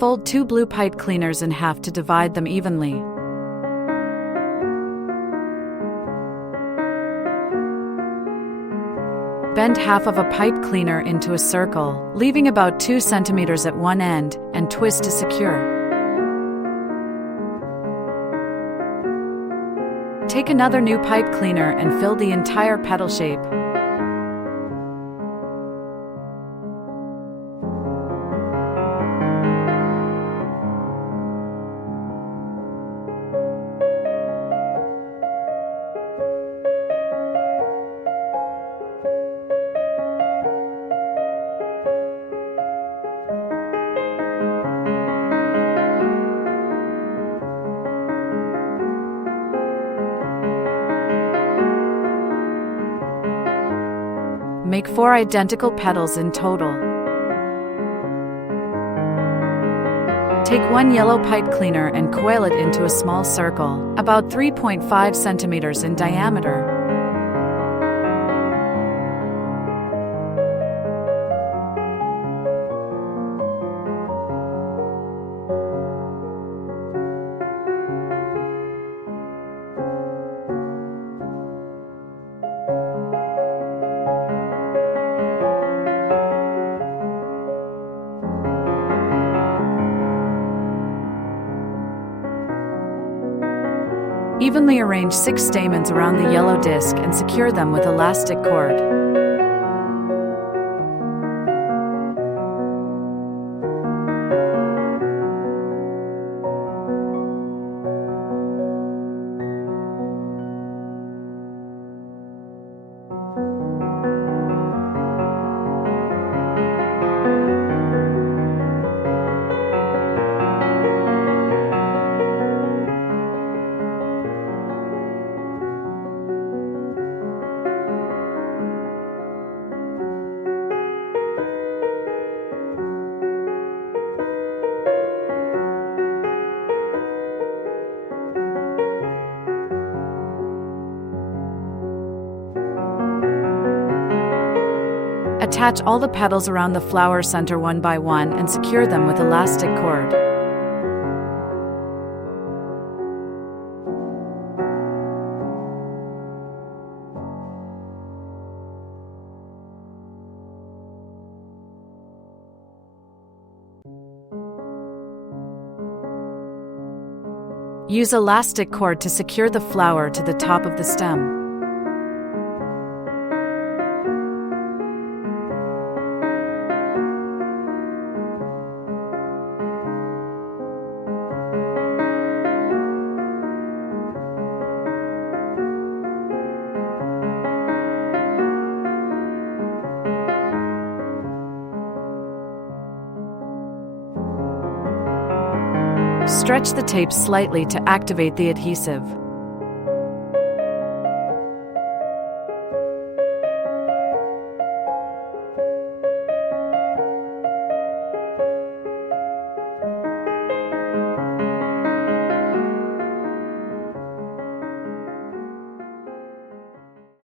Fold 2 blue pipe cleaners in half to divide them evenly. Bend half of a pipe cleaner into a circle, leaving about 2 centimeters at one end, and twist to secure. Take another new pipe cleaner and fill the entire petal shape. Make 4 identical petals in total. Take 1 yellow pipe cleaner and coil it into a small circle, about 3.5 centimeters in diameter. Evenly arrange 6 stamens around the yellow disc and secure them with elastic cord. Attach all the petals around the flower center one by one and secure them with elastic cord. Use elastic cord to secure the flower to the top of the stem. Stretch the tape slightly to activate the adhesive.